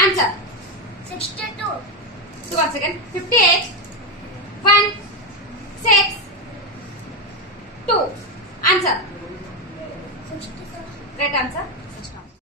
Answer. 62. So once again, 58, 1, 6, 2. Answer. 67. Right answer.